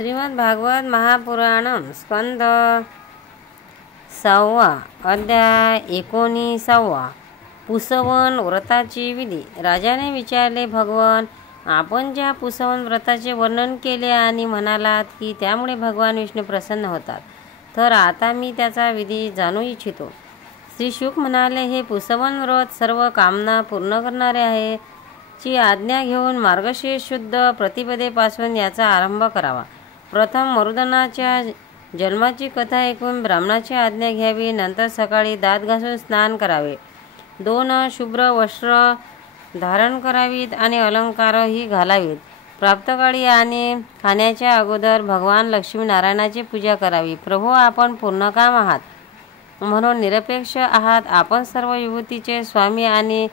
श्रीमद् भागवत महापुराणम स्कंद 6 अध्याय 19 पुसवन व्रताची विधी। राजाने विचारले, भगवान, आपण ज्या पुसवन व्रताचे वर्णन केले आणि म्हणालात की त्यामुळे भगवान विष्णू प्रसन्न होतात, तर आता मी त्याचा विधी जाणू इच्छितो। श्री शुक म्हणाले, हे पुसवन व्रत सर्व कामना पूर्ण करणारे आहे। ची आज्ञा घेऊन मार्गशीर्ष शुद्ध प्रतिपदेपासून याचा आरंभ करावा। प्रथम मरुदनाच्या जन्माची कथा ऐकून ब्राह्मणाची आज्ञा घ्यावी। नंतर सकाळी दात घासून स्नान करावे, 2 शुभ्र वस्त्र धारण करावीत आणि अलंकारही घालावीत। प्राप्तकाळी आणि खाण्याच्या अगोदर भगवान लक्ष्मीनारायणाची पूजा करावी। प्रभू, आपण पूर्णकाम आहात, म्हणून निरपेक्ष आहात। आपण सर्व विभूतीचे स्वामी आणि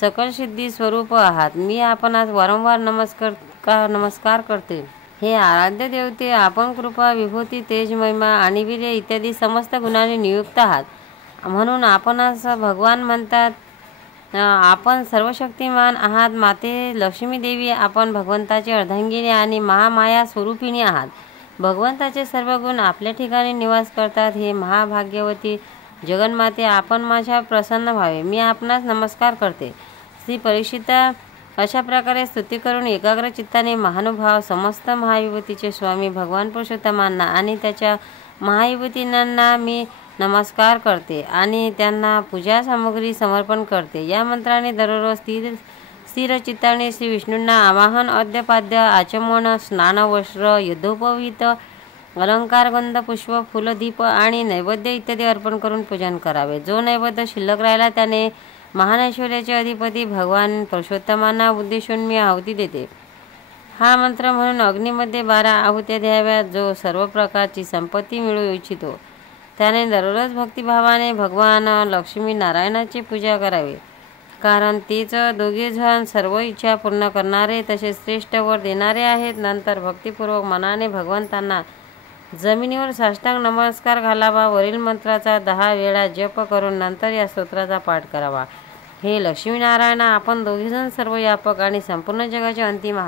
सकल सिद्धी स्वरूप आहात। मी आपणास वारंवार नमस्कार करते। हे आराध्य देवते, आपण कृपा, विभूती, तेज, महिमा आणि वीर्य इत्यादी समस्त गुणांनी नियुक्त आहात, म्हणून आपणास भगवान म्हणतात। आपण सर्वशक्तिमान आहात। माते लक्ष्मी देवी, आपण भगवंताची अर्धांगिनी आणि महामाया स्वरूपिणी आहात। भगवंताचे सर्व गुण आपल्या ठिकाणी निवास करतात। हे महाभाग्यवती जगन्माते, आपण माझ्या प्रसन्न व्हावे, मी आपणास नमस्कार करते। श्री परीक्षिता, अशा प्रकारे स्तुती करून एकाग्र चित्ताने महानुभाव समस्त महाविभूतीचे स्वामी भगवान पुरुषोत्तमांना आणि त्याच्या महाविभूतींना मी नमस्कार करते आणि त्यांना पूजा सामग्री समर्पण करते। या मंत्राने दररोज स्थिर चित्ताने श्री विष्णूंना आवाहन, अद्यपाद्य, आचमन, स्नान, वस्त्र, युद्धोपवीत, अलंकार, गंध, पुष्प, फुल, दीप आणि नैवेद्य इत्यादी अर्पण करून पूजन करावे। जो नैवेद्य शिल्लक राहिला त्याने महान ऐश्वर्याचे अधिपती भगवान पुरुषोत्तमांना उद्देशून मी आहुती देते। हा मंत्र म्हणून अग्नीमध्ये 12 आहुत्या द्याव्यात। जो सर्व प्रकारची संपत्ती मिळवू इच्छितो त्याने दररोज भक्तिभावाने भगवान लक्ष्मी नारायणाची पूजा करावी, कारण तीच दोघे जण सर्व इच्छा पूर्ण करणारे तसेच श्रेष्ठ वर देणारे आहेत। नंतर भक्तिपूर्वक मनाने भगवंतांना जमिनीवर साष्टांग नमस्कार घालावा। वरील मंत्राचा 10 वेळा जप करून नंतर या स्तोत्राचा पाठ करावा। हे लक्ष्मीनारायणा, आपण दोघेजण सर्व व्यापक आणि संपूर्ण जगाचे अंतिम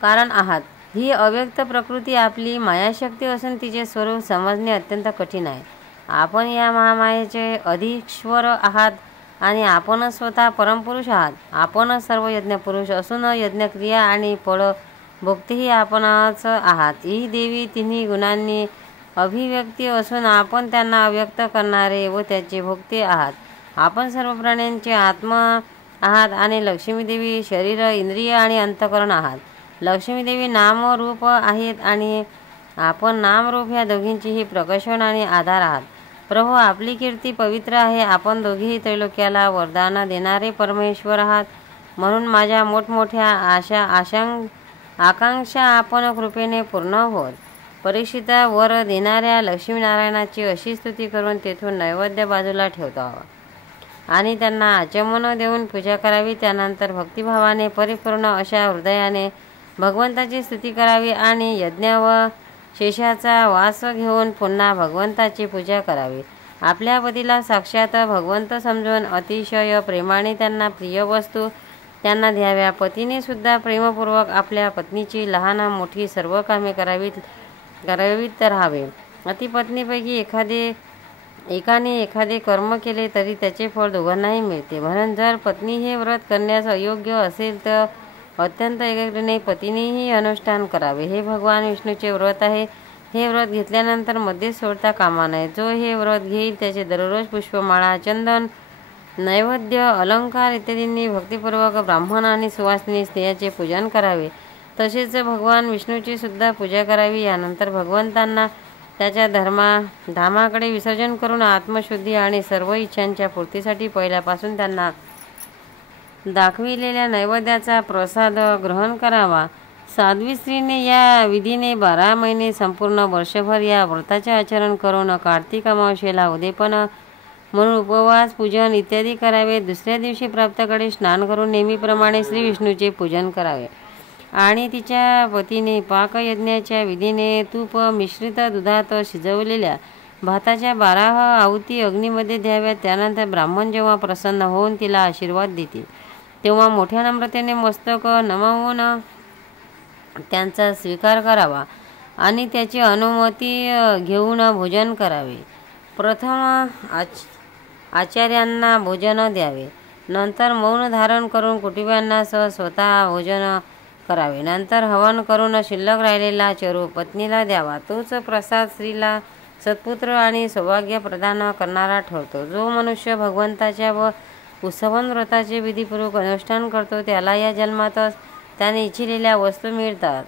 कारण आहात। ही अव्यक्त प्रकृती आपली मायाशक्ती असून तिचे स्वरूप समजणे अत्यंत कठीण आहे। आपण या महामायेचे अधिश्वर आहात आणि आपणच स्वतः परमपुरुष आहात। आपणच सर्व यज्ञपुरुष असून यज्ञक्रिया आणि फळ भोगतेही आपणच आहात। ही देवी तिन्ही गुणांनी अभिव्यक्ती असून आपण त्यांना अव्यक्त करणारे व त्याचे भोगते आहात। आपण सर्व प्राण्यांचे आत्मा आहात आणि लक्ष्मी देवी शरीर, इंद्रिय आणि अंतःकरण आहात। लक्ष्मी देवी नाम व रूप आहेत आणि आपण नामरूप ह्या दोघींचीही प्रकाशन आणि आधार आहात। प्रभू, आपली कीर्ती पवित्र आहे। आपण दोघेही त्रैलोक्याला वरदान देणारे परमेश्वर आहात, म्हणून माझ्या मोठमोठ्या आकांक्षा आपण कृपेने पूर्ण होत। परीक्षिता, वर देणाऱ्या लक्ष्मीनारायणाची अशी स्तुती करून तेथून नैवेद्य बाजूला ठेवता आणि त्यांना आचमन देऊन पूजा करावी। त्यानंतर भक्तिभावाने परिपूर्ण अशा हृदयाने भगवंताची स्तुती करावी आणि यज्ञ व शेषाचा वास घेऊन पुन्हा भगवंताची पूजा करावी। आपल्या पतीला साक्षात भगवंत समजून अतिशय प्रेमाने त्यांना प्रिय वस्तू त्यांना द्याव्या। पतीने सुद्धा प्रेमपूर्वक आपल्या पत्नीची लहान मोठी सर्व कामे करावीत राहावे। पतिपत्नीपैकी एकाने एखादे कर्म केले तरी त्याचे फळ दोघांनाही मिळते, म्हणून जर पत्नी हे व्रत करण्यास अयोग्य असेल तर अत्यंत एकाग्रीने पतीनेही अनुष्ठान करावे। हे भगवान विष्णूचे व्रत आहे। हे व्रत घेतल्यानंतर मध्ये सोडता कामा नये। जो हे व्रत घेईल त्याचे दररोज पुष्पमाळा, चंदन, नैवेद्य, अलंकार इत्यादींनी भक्तिपूर्वक ब्राह्मण आणि सुवासिनी स्त्रियाचे पूजन करावे। तसेच भगवान विष्णूची सुद्धा पूजा करावी। यानंतर भगवंतांना त्याच्या धामाकडे विसर्जन करून आत्मशुद्धी आणि सर्व इच्छांच्या पूर्तीसाठी पहिल्यापासून त्यांना दाखविलेल्या नैवेद्याचा प्रसाद ग्रहण करावा। साध्वी स्त्रीने या विधीने 12 महिने संपूर्ण वर्षभर या व्रताचे आचरण करून कार्तिक अमावस्येला उद्यापन म्हणून उपवास, पूजन इत्यादी करावे। दुसऱ्या दिवशी प्राप्तकडे स्नान करून नेहमीप्रमाणे श्री विष्णूचे पूजन करावे आणि तिच्या पतीने पाकयज्ञाच्या विधीने तूप मिश्रित दुधात शिजवलेल्या भाताच्या 12 आहुती अग्नीमध्ये द्याव्यात। त्यानंतर ब्राह्मण जेव्हा प्रसन्न होऊन तिला आशीर्वाद देतील तेव्हा मोठ्या नम्रतेने मस्तक नमवून त्यांचा स्वीकार करावा आणि त्याची अनुमती घेऊन भोजन करावे. प्रथम आचार्यांना भोजन द्यावे, नंतर मौन धारण करून कुटुंबियांना स्वतः भोजन करावे. नंतर हवन करून शिल्लक राहिलेला चरू पत्नीला द्यावा. तोच प्रसाद स्त्रीला सत्पुत्र आणि सौभाग्य प्रदान करणारा ठरतो. जो मनुष्य भगवंताच्या व पुसवन व्रताचे विधीपूर्वक अनुष्ठान करतो त्याला या जन्मातच त्याने इच्छिलेल्या वस्तू मिळतात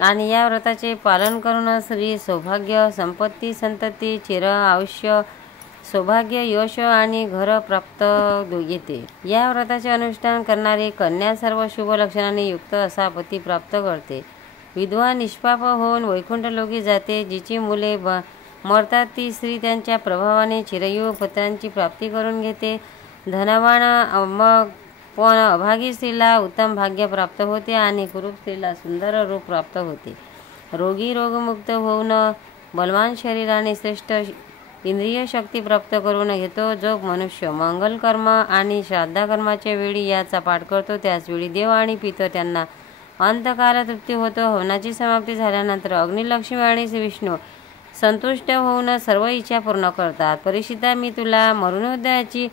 आणि या व्रताचे पालन करून स्त्री सौभाग्य, संपत्ती, संतती, चिर आयुष्य, सौभाग्य, यश आणि घर प्राप्त येते. या व्रताचे अनुष्ठान करणारी कन्या सर्व शुभ लक्षणांनी युक्त असा पती प्राप्त करते. विधवा निष्पाप होऊन वैकुंठलोकी जाते. जिची मुले मरतात ती स्त्री त्यांच्या प्रभावाने चिरंजीव पुत्रांची प्राप्ती करून घेते. धनवान पण अभागी स्त्रीला उत्तम भाग्य प्राप्त होते आणि कुरूप स्त्रीला सुंदर रूप प्राप्त होते. रोगी रोगमुक्त होऊन बलवान शरीर आणि श्रेष्ठ इंद्रिय शक्ती प्राप्त करून घेतो. जो मनुष्य मंगल कर्म आणि श्राद्धाकर्माच्या वेळी याचा पाठ करतो त्याच वेळी देव आणि पितर त्यांना अंतकाल तृप्ती होतो. हवनाची समाप्ती झाल्यानंतर अग्निलक्ष्मी आणि विष्णू संतुष्ट होऊन सर्व इच्छा पूर्ण करतात. परीक्षिता, मी तुला मरुणोदयाची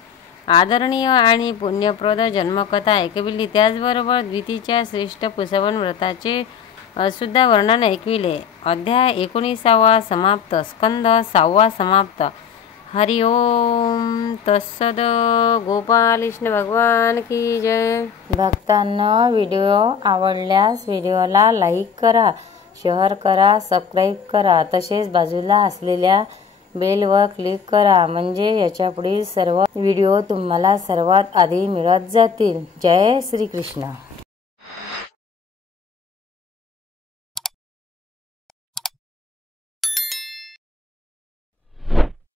आदरणीय आणि पुण्यप्रद जन्मकथा ऐकविली. त्याचबरोबर द्वितीच्या श्रेष्ठ पुसवन व्रताचे सुद्धा वर्णन ऐकविले. अध्याय 19 समाप्त. स्कंद 6 समाप्त. हरि ओम तत्सद. गोपाल कृष्ण भगवान की जय. भक्तांनो, व्हिडिओ आवडल्यास व्हिडिओला लाईक करा, शेअर करा, सबस्क्राईब करा. तसेच बाजूला असलेल्या बेलवर क्लिक करा म्हणजे याच्या पुढील सर्व व्हिडिओ तुम्हाला सर्वात आधी मिळत जातील. जय श्री कृष्ण.